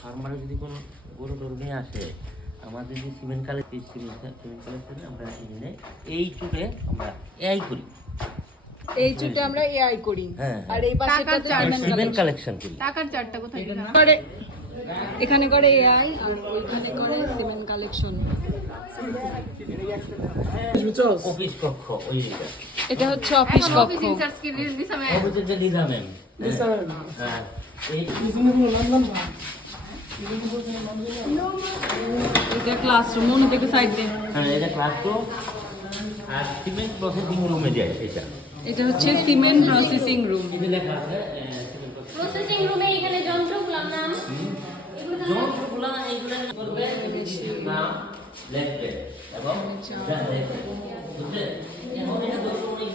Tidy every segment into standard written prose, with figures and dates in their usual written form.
ফার্মারে যদি কোনো গরু টরু নিয়ে আসে, আমাদের যে সিমেন্ট কালেকশনে আমরা এনে এই চুটে আমরা এআই করি, এই চুটে আমরা এআই করি। হ্যাঁ, আর এই পাশেটাতে সিমেন্ট কালেকশন করি। টাকার চারটা কোথায় করে এখানে করে এআই আর ওইখানে করে সিমেন্ট কালেকশন। অফিস কক্ষ ওই এটা হচ্ছে অফিস কক্ষ। অফিস ইনচার্জ কি লিসা ম্যাম? অফিসের যে লিজা ম্যাম, হ্যাঁ, এই এটা ক্লাসরুম, মনে থেকে সাইড দে। হ্যাঁ, এটা ক্লাসরুম আর সিমেন্ট প্রসেসিং রুমে যায়। এটা হচ্ছে সিমেন্ট প্রসেসিং রুম। এটা লেখা আছে প্রসেসিং রুমে এখানে যন্ত্রগুলোর নাম, যন্ত্রগুলো এইগুলো করবে নাম লিখবে এবং যা লিখবে, বুঝলে? এখন এটা ধরুন অনেক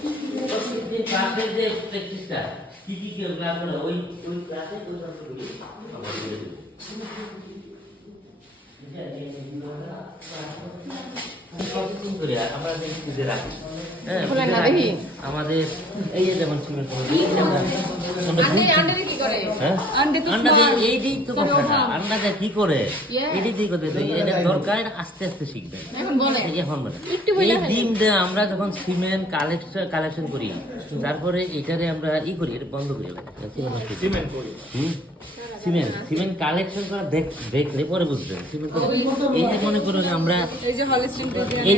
প্রত্যেকদিন ক্লাসের যে প্র্যাকটিসটা কি কি ক্লাস করে ওই ক্লাসে ওই যন্ত্রগুলি আমরা বলে দেবো। প্রসেসিং করে আমরা খুঁজে রাখি। হ্যাঁ, আমাদের এই যে যেমন সিমেন্ট আন্ডাজে কি করে এটা দরকার, আস্তে আস্তে শিখবে। এখন এই ডিম দিয়ে আমরা যখন সিমেন্ট কালেকশন করি, তারপরে এটারে আমরা করি, এটা বন্ধ করি, সিমেন্ট কালেকশন করা দেখলে পরে বুঝবেন। এই যে মনে করুন আমরা এই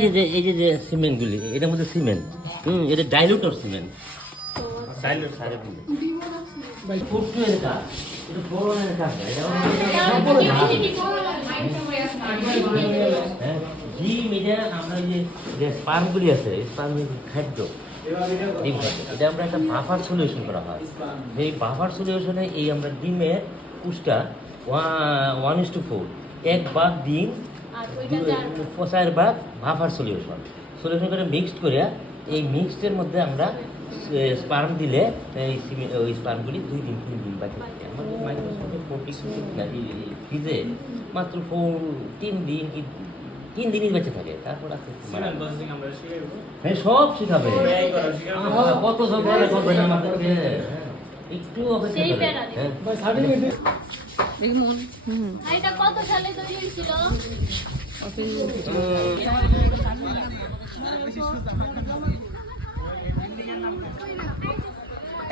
যে সিমেন্ট গুলি, এটার মধ্যে সিমেন্ট, এটা ডাইলুটর সিমেন্ট, ডাইলুট সারে বলে ফুটুয়ের কাজ, এটা বড়নের কাজ না, এটা ডিম। এটা আমরা যে স্পার্মগুলি আছে, স্পার্মগুলি খাদ্য, ডিম খাদ্য, এটা আমরা একটা বাফার সলিউশন করা হয়। এই বাফার সলিউশনে এই আমরা ডিমের পুষ্টা 1:4, 1 ভাগ ডিম, 4 ভাগ ভাফার সলিউশন করে মিক্সড করে, এই মিক্সডের মধ্যে আমরা স্পার্ম দিলে ওই স্পার্মগুলি 2 দিন 3 দিন বাকি থাকে। আমাদের মাইক্রোস্কোপে ফ্রিজে মাত্র 3 দিন কি 3 দিনই বেঁচে থাকে। তারপর হ্যাঁ, সব শিখাবে, কত ঝগড়া করবে না আমাদেরকে, একটু অপেক্ষা করে। এটা কত সালে তৈরি হয়েছিল?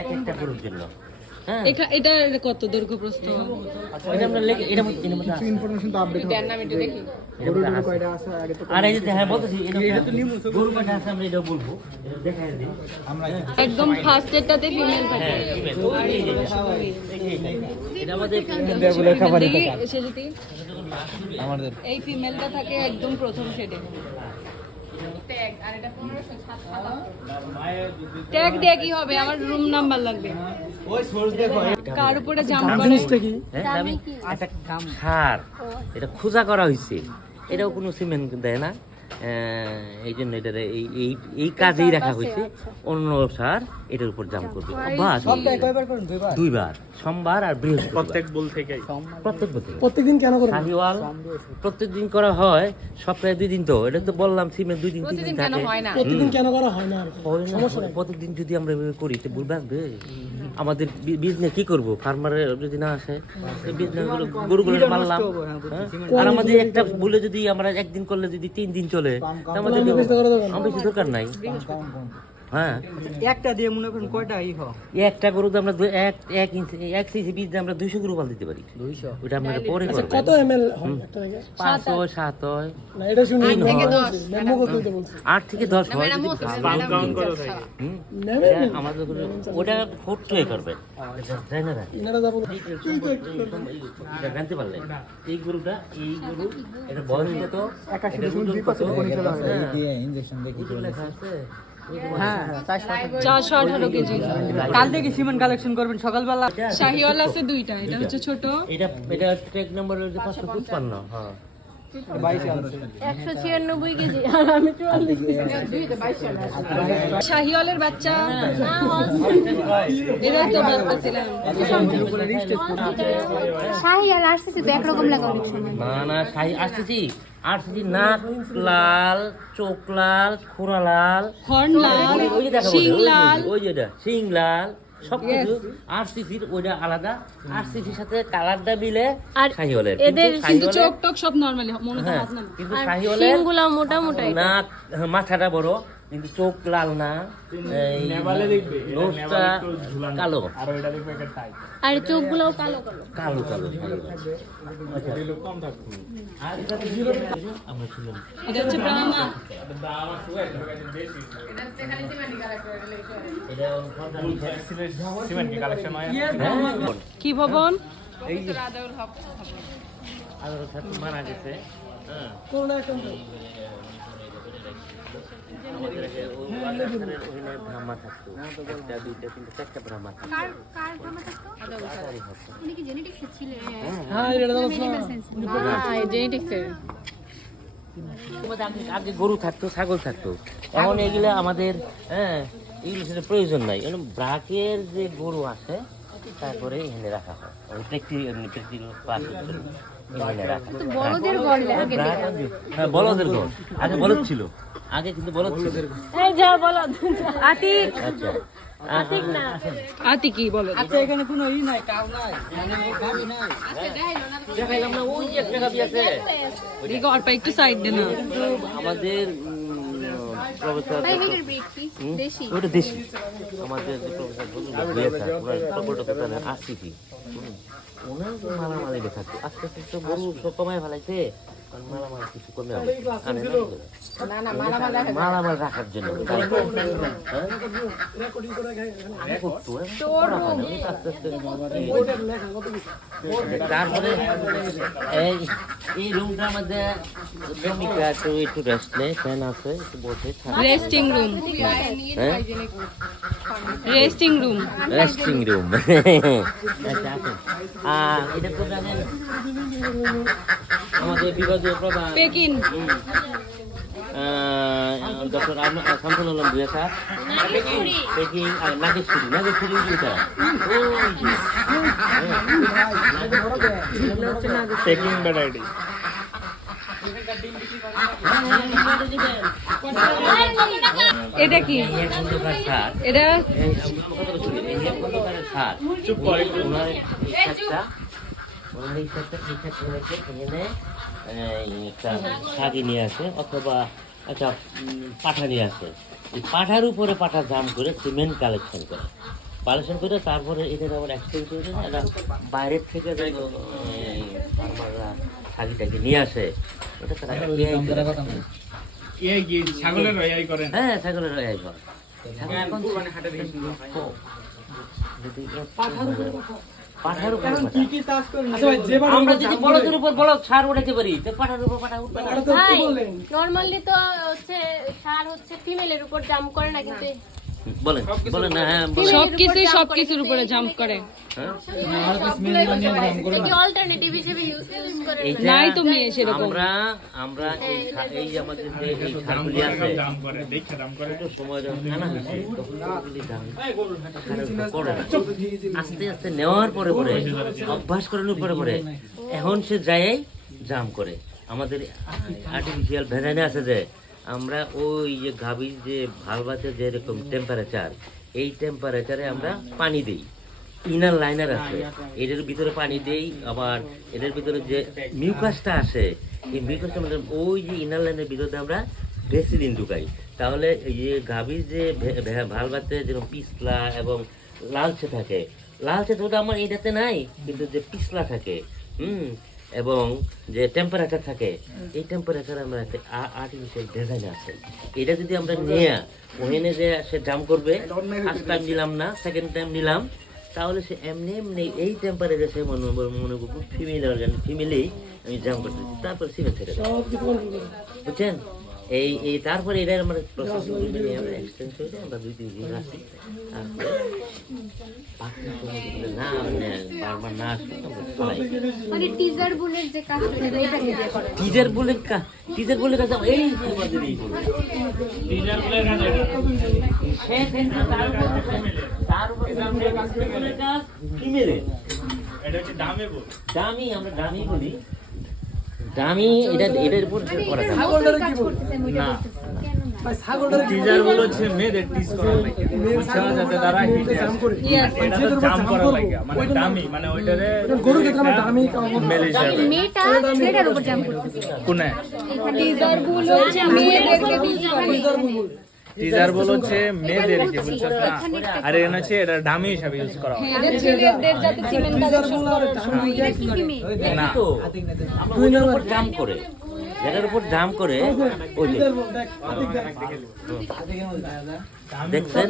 এক একটা গরুর জন্য। এটা কত দৈর্ঘ্য প্রস্থ? একদম ফার্স্টেরটাতে ফিমেল থাকে। এই ফিমেলটা থাকে একদম প্রথম শেডে। ট্যাগ দিয়ে কি হবে? আমার রুম নাম্বার লাগবে। কার উপরে জাম্প করে সার, এটা খোঁজা করা হয়েছে, এটাও কোনো সিমেন্ট দেয় না, এই জন্য এটা এই কাজেই রাখা হয়েছে। অন্য সার এটার উপর জাম্প করবে। দুইবার, সোমবার আর বৃহস্পতিবার। প্রত্যেকদিন কেন করেন? শাহিওয়াল প্রত্যেকদিন করা হয়, সপ্তাহে 2 দিন। তো এটা তো বললাম সিমেন্ট 2 দিন 3 দিন থাকে। প্রতিদিন কেন করা হয় না? প্রত্যেকদিন যদি আমরা এভাবে করি তো ভুল ভাববে। আমাদের বিজনেস কি করব? ফার্মারের যদি না আসে, বিজনেস গরুগুলো মারলাম, আর আমাদের একটা বলে যদি আমরা একদিন করলে যদি 3 দিন চলে, আমাদের বেশি দরকার নাই। হ্যাঁ, একটা দিয়ে মনে করেন কয়টা একটা গরু আমরা 1 ইঞ্চি বীজ দিয়ে আমরা 200 গরু পাল দিতে পারি। 200 ওটা আমরা পরে করব। কত ml হয়? 5 হয়, 7 হয় না, এটা শুনি 3 হয়, 8 থেকে 10 হয়। আমাদের ওটা ফোর্থ করবে, তাই না? এনারা যাবো এটা জানতে পারলে এই গরুটা, এটা বয়স কত, 418 কেজি। কাল থেকে সিমেন্ট কালেকশন করবেন সকালবেলা। শাহিওয়াল আছে 2টা, এটা হচ্ছে ছোট। এটা ট্র্যাক নাম্বার 555। হ্যাঁ, 196 কেজি আর আমি 44 শাহিওয়ালের বাচ্চা। এরা তো বাচ্চা ছিলেন। শাহিওয়াল আসছে তো একরকম লাগে অনেক সময়। না শাহি আসতেছি নাক লাল, চোখ লাল, খোরা লাল, হর্ন লাল, শিং লাল, ওই যেটা শিং লাল, সব কিছু আরসিসির ওইটা আলাদা, আরসিসির সাথে কালারটা মিলে আর শাহিওয়ালের। এদের কিন্তু চোখ টোক সব নরমালি মনে তো হ্যাঁ, হাত না। কিন্তু আর শাহিওয়ালের শিংগুলো মোটা মোটা এটা। নাক মাথাটা বড় কিন্তু চোখ লাল না, এই নোজটা কালো আর চোখগুলোও কালো কালো। কালো কালো আর এটা তো আমরা ছিলাম এটা হচ্ছে ব্রাহ্মা। কি ভবন? এই যে আদালত ছাত্র মারা গেছে। হ্যাঁ ব্রাহ্মা থাকতো, একটা দুইটা তিনটা চারটা ব্রাহ্মা থাকতো। কার কার ভালো থাকতো? উনি কি জেনেটিক্সে ছিলেন? হ্যাঁ এটা জানো না জেনেটিক্সের। আগে গরু থাকতো, ছাগল থাকতো, এখন এগুলো আমাদের হ্যাঁ এগুলো সেটা প্রয়োজন নাই। ব্রাকের যে গরু আছে তারপরে এখানে রাখা হয়, ওই এখানে রাখা তো বড়দের ঘর লাগে। হ্যাঁ বলদের ঘর, আগে বলদ ছিল, আগে কিন্তু বলদ ছিল। এই যা বলো আতিক। আচ্ছা আতিক না। আতি কি বলো? আচ্ছা এখানে কোনো ই নাই, কাউ নাই, মানে গাবি নাই। দেখাইলাম না ওই যে একটা গাবি আছে। দিকে অল্প একটু সাইড দে না। কিন্তু আমাদের প্রফেসর ভাই এর ব্রিড কি? দেশি। ওটা দেশি, আমাদের যে প্রফেসর আসিফি ওনার মালামালি দেখাচ্ছে, আস্তে আস্তে তো গরু সব কমায় ফেলাইছে, মালামাল কিছু কমে মালামাল রাখার জন্য তারপরে এই রুমটা আমাদের প্রেমিকা একটু রেস্ট নেই, ফ্যান আছে একটু বসে রেস্টিং রুম। হ্যাঁ রেস্টিং রুম। Resting room. আচ্ছা আসুন। এটা তো জানেন আমাদের বিভাগীয় প্রধান packing. Doctor Shamsul Alam Bhuiyan sir, packing Nageshwari যেটা পেকিং ভ্যারাইটি এটা কি? এটা চুপ করে শাড়ি নিয়ে আসে অথবা একটা পাঠা নিয়ে আসে, এই পাঠার উপরে পাঠা জাম করে সিমেন্ট কালেকশন করে, কালেকশন করে তারপরে এটা আবার এক্সচেঞ্জ করে এটা বাইরের থেকে ফার্মাররা শাড়িটাকে নিয়ে আসে, ওটা তারা ছাগলের রয়াই করেন। হ্যাঁ ছাগলের রয়াই ঘর। পাঠার উপর কি কি চাষ করেন? আচ্ছা ভাই যেবার আমরা যদি বলদের উপর বলদ সার উঠাতে পারি তো পাঠার উপর পাঠা উঠবে না। ভাই নরমালি তো হচ্ছে সার হচ্ছে ফিমেলের উপর জাম্প করে না, কিন্তু বলেন বলেন না। হ্যাঁ বলেন। সবকিছুর উপরে জাম্প করে। হ্যাঁ? কি অল্টারনেটিভ হিসেবে ইউজ করে না? এইটা নাই তো মেয়ে সেরকম। আমরা এই যে আমাদের যে এই সারগুলি আছে দাম করে দেখে দাম করে একটু সময় যখন আনা হয়েছে তখন ওগুলি দাম সারের উপর পড়ে না। আস্তে আস্তে নেওয়ার পরে পরে অভ্যাস করানোর পরে পরে এখন সে যায় জাম করে। আমাদের আর্টিফিশিয়াল ভ্যানাইনে আছে যে আমরা ওই যে গাভীর যে ভালভাতে যেরকম টেম্পারেচার, এই টেম্পারেচারে আমরা পানি দিই, ইনার লাইনার আছে এটার ভিতরে পানি দেই, আবার এটার ভিতরে যে মিউকাসটা আসে এই মিউকাসটা মানে ওই যে ইনার লাইনের ভিতরে আমরা ভেসিলিন ঢুকাই, তাহলে এই যে গাভীর যে ভালভাতে যেরকম পিছলা এবং লালচে থাকে, লালচে তো ওটা আমার এটাতে নাই, কিন্তু যে পিছলা থাকে এবং যে টেম্পারেচার থাকে এই টেম্পারেচার আমরা একটা আর্টিফিশিয়াল ডিজাইন আছে, এটা যদি আমরা নিয়ে ওখানে যে সে জাম করবে, ফার্স্ট টাইম নিলাম না সেকেন্ড টাইম নিলাম, তাহলে সে এমনি এমনি এই টেম্পারেচার সে মনে করবো ফিমেলি আমি জাম করতেছি, তারপর সিমেন্ট ছেড়ে দেবো, বুঝছেন? এই তারপরে এটা আমরা প্রসেস এক্সটেন্ড করে আমরা 2-3 দিন রাখি, তারপরে না বারবার না আসলে মানে টিজার বুলেট যে কাজ করে এটা কি দিয়ে করে? টিজার বুলেট কাজ এই যে আমাদের এই বলে ডিজার বলে কাজে সে কিন্তু তার উপরে কাজ ফিমেলে এটা হচ্ছে দামে বল দামি, আমরা দামি বলি, দামি এটা এটার উপর করা যায় ছাগলের কাজ করতেছে, মুইটা না। করতেছে। কেন না? ভাই ছাগলটার টিজার গুলো হচ্ছে মেয়েদের টিজ করার লাগে বুঝছো যাতে তারা হিটে আসে Yes. এটা তো জাম করার লাগে মানে দামি মানে ওইটারে গরুর ক্ষেত্রে আমরা দামি কামড় মেলে যাবে মেয়েটা ছেলেটার উপর জাম্প করতেছে কোনে টিজার গুলো হচ্ছে মেয়েদেরকে টিজ করে টিজার বল হচ্ছে মেয়েদেরকে বুঝছো না আর এখানে হচ্ছে এটা দামি হিসাবে ইউজ করা হয় এটা ছেলেদের যাতে চিমেন কালেকশন করার সময় না তো আমরা ওইটার উপর জাম্প করে যেটার উপর জাম্প করে ওই যে দেখছেন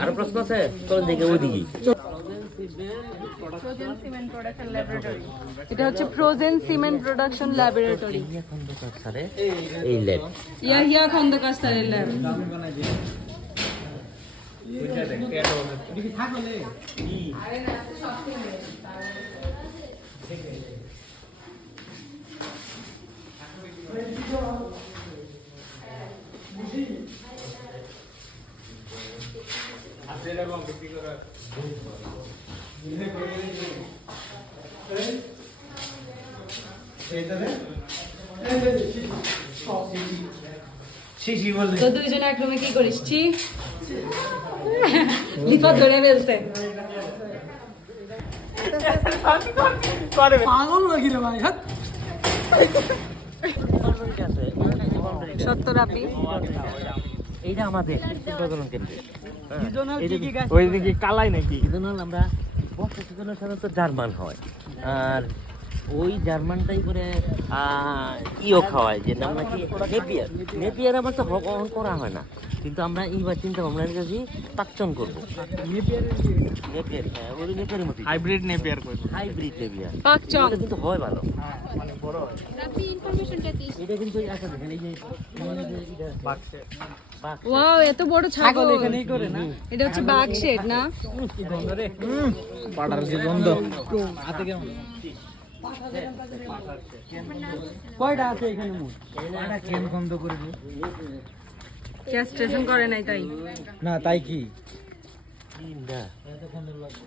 আর প্রশ্ন আছে চলো দেখে ওইদিকে এটা হচ্ছে ফ্রোজেন সিমেন্ট প্রোডাকশন ল্যাবরেটরি স্যারে এই ল্যাব ইয়াহিয়া খন্দকার স্যারের ল্যাব তো দুইজন এক রুমে কি করিস ছি লিফাত ধরে ফেলছে পাগল নাকি রে ভাই হ্যাঁ সত্তর আপনি এইটা আমাদের প্রজনন কেন্দ্র ওই দিকে কালাই নাকি সিজনাল আমরা বর্ষা সিজনের সাধারণত জার্মান হয় আর ওই জার্মানটাই করে ইও খাওয়ায় যে নাম নাকি নেপিয়ার নেপিয়ার আমার তো কখন করা হয় না কিন্তু আমরা এইবার চিন্তা ভাবনা রেখেছি পাকচন করবো নেপিয়ার হ্যাঁ ওই নেপিয়ারের মতো হাইব্রিড নেপিয়ার কই হাইব্রিড নেপিয়ার পাকচং এটা কিন্তু হয় ভালো মানে বড় হয় আপনি ইনফরমেশনটা দিস এটা কিন্তু আসা দেখেন এই যে বাক্সে বাঘ ওয়াও এত বড় ছাগল এখানেই করে না এটা হচ্ছে বাঘ শেড না কি গন্ধ রে পাটার যে গন্ধ হাতে কেমন কয়টা আছে এখানে মোট পাটা কেন গন্ধ করবে ক্যাস্ট্রেশন করে নাই তাই না তাই কি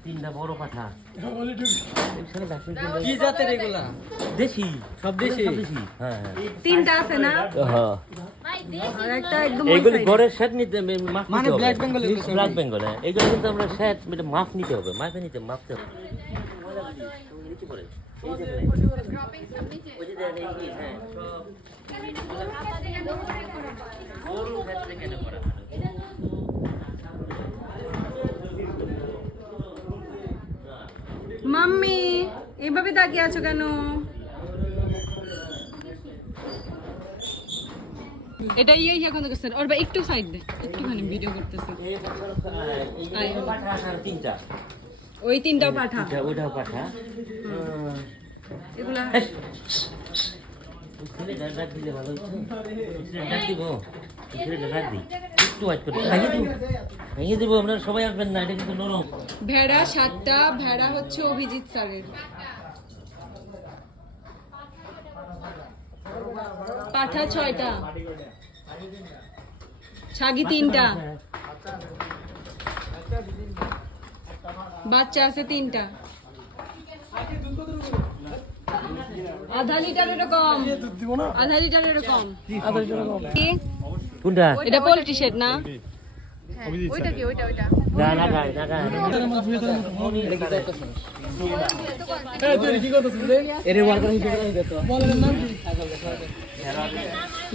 তিনটা বড় পাঠা কি জাতের এগুলা দেশি সব দেশি হ্যাঁ হ্যাঁ তিনটা আছে না হ্যাঁ ভাই দেখ আর একটা একদম ওই এইগুলি side এ। ঘরের সেট নিতে মাপ মানে নিতে হবে black bengal এগুলো ব্ল্যাক বেঙ্গল হ্যাঁ এইগুলো কিন্তু আমরা সেট মাপ নিতে হবে মাপে নিতে মাপতে হবে মাম্মি এইভাবে তাকিয়ে আছো কেন এটা ইয়ে এখন দেখছেন ওর বা একটু সাইড দে একটুখানি ভিডিও করতেছে তিনটা ওই তিনটাও পাঠা ওইটাও পাঠা এগুলা ছেলেটা ডাক দিলে ভালো হচ্ছে ডাক দিব ছেলেটা ডাক দিই একটু ওয়াইট করে ভেঙে দিব আপনারা সবাই আসবেন না এটা কিন্তু নরম ভেড়া 7টা ভেড়া হচ্ছে অভিজিৎ স্যারের পাঠা 6টা ছাগি 3টা বাচ্চা আছে 3টা আধা লিটার এরকম আধা লিটার এরকম কি? কোনটা এটা পোল্ট্রি শেড না না না গায় না গায় এর ওয়ার্কার হিসেবে দিত বলেন নাম কি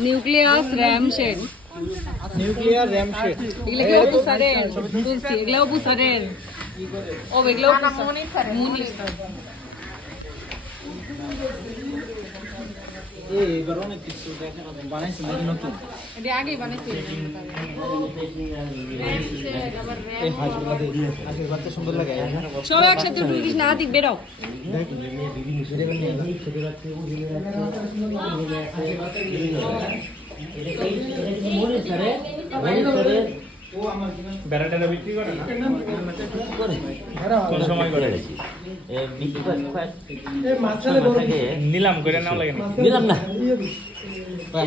নিউক্লিয়াস র্যাম শেড নিউক্লিয়ার র্যাম শেড এগুলো কি অপু স্যারের তুলসি এগুলো অপু স্যারের ও এগুলো মুনি স্যার এই এবার অনেক কিছু দেখেন বানাইছে নাকি নতুন এটা আগেই বানাইছি এই হাঁসগুলো দিয়ে হাঁসের বাচ্চা সুন্দর লাগে সব একসাথে উঠিস না দিক বেরো বেড়াটা বিক্রি করে না কোন সময় করে নিলাম করে নাও লাগে না নিলাম না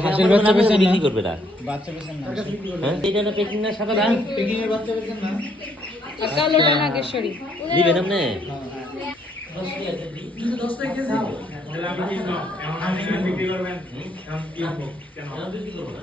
হাঁসের বাচ্চা বেচেন না বিক্রি করবে না বাচ্চা বেচেন না হ্যাঁ এটা না পেকিং না সাদা না পেকিং এর বাচ্চা বেচেন না আর কালোটা নাগেশ্বরী নিবেন আপনি বিক্রি করবেন কেন বিক্রি করবো না?